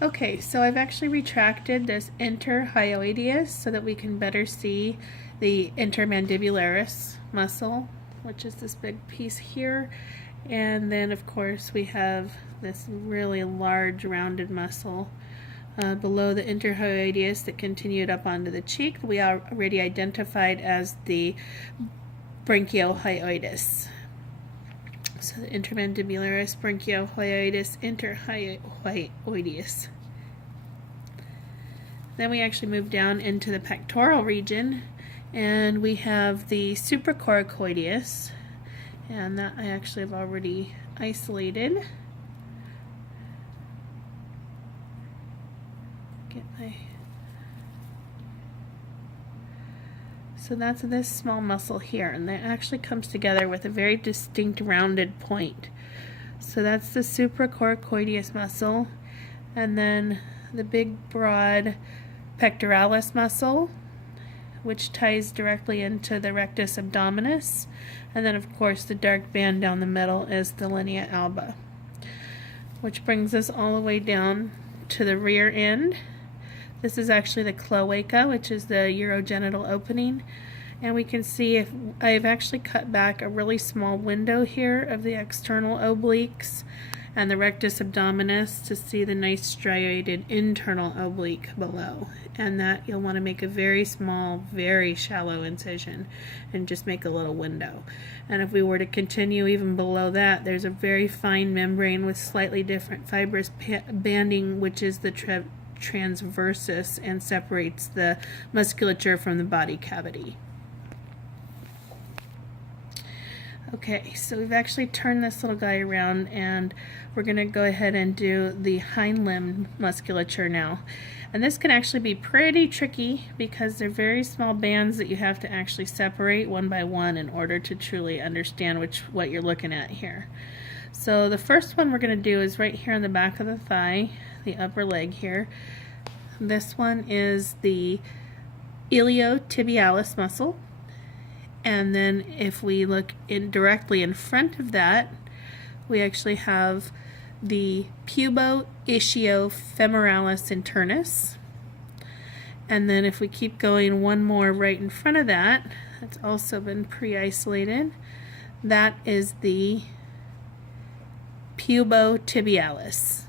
Okay, so I've actually retracted this interhyoideus so that we can better see the intermandibularis muscle, which is this big piece here. And then of course we have this really large rounded muscle below the interhyoideus that continued up onto the cheek. We already identified as the branchiohyoideus. So the intermandibularis, branchiohyoideus, interhyoideus. Then we actually move down into the pectoral region, and we have the supracoracoideus, and that I actually have already isolated. So that's this small muscle here, and that actually comes together with a very distinct rounded point. So that's the supracoracoideus muscle, and then the big broad pectoralis muscle, which ties directly into the rectus abdominis, and then of course the dark band down the middle is the linea alba, which brings us all the way down to the rear end. This is actually the cloaca, which is the urogenital opening, and we can see if I've actually cut back a really small window here of the external obliques and the rectus abdominis to see the nice striated internal oblique below, and that you'll want to make a very small, very shallow incision and just make a little window. And if we were to continue even below that, there's a very fine membrane with slightly different fibrous banding, which is the transversus, and separates the musculature from the body cavity. Okay, so we've actually turned this little guy around, and we're going to go ahead and do the hind limb musculature now. And this can actually be pretty tricky because they're very small bands that you have to actually separate one by one in order to truly understand what you're looking at here. So the first one we're going to do is right here on the back of the thigh, the upper leg here. This one is the iliotibialis muscle, and then if we look directly in front of that, we actually have the pubo-ischiofemoralis internus, and then if we keep going one more right in front of that, that's also been pre-isolated, that is the pubo-tibialis.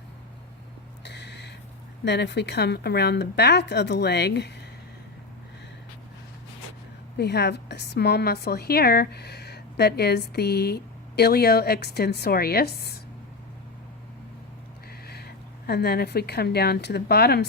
Then if we come around the back of the leg, we have a small muscle here that is the ilioextensorius. And then if we come down to the bottom side,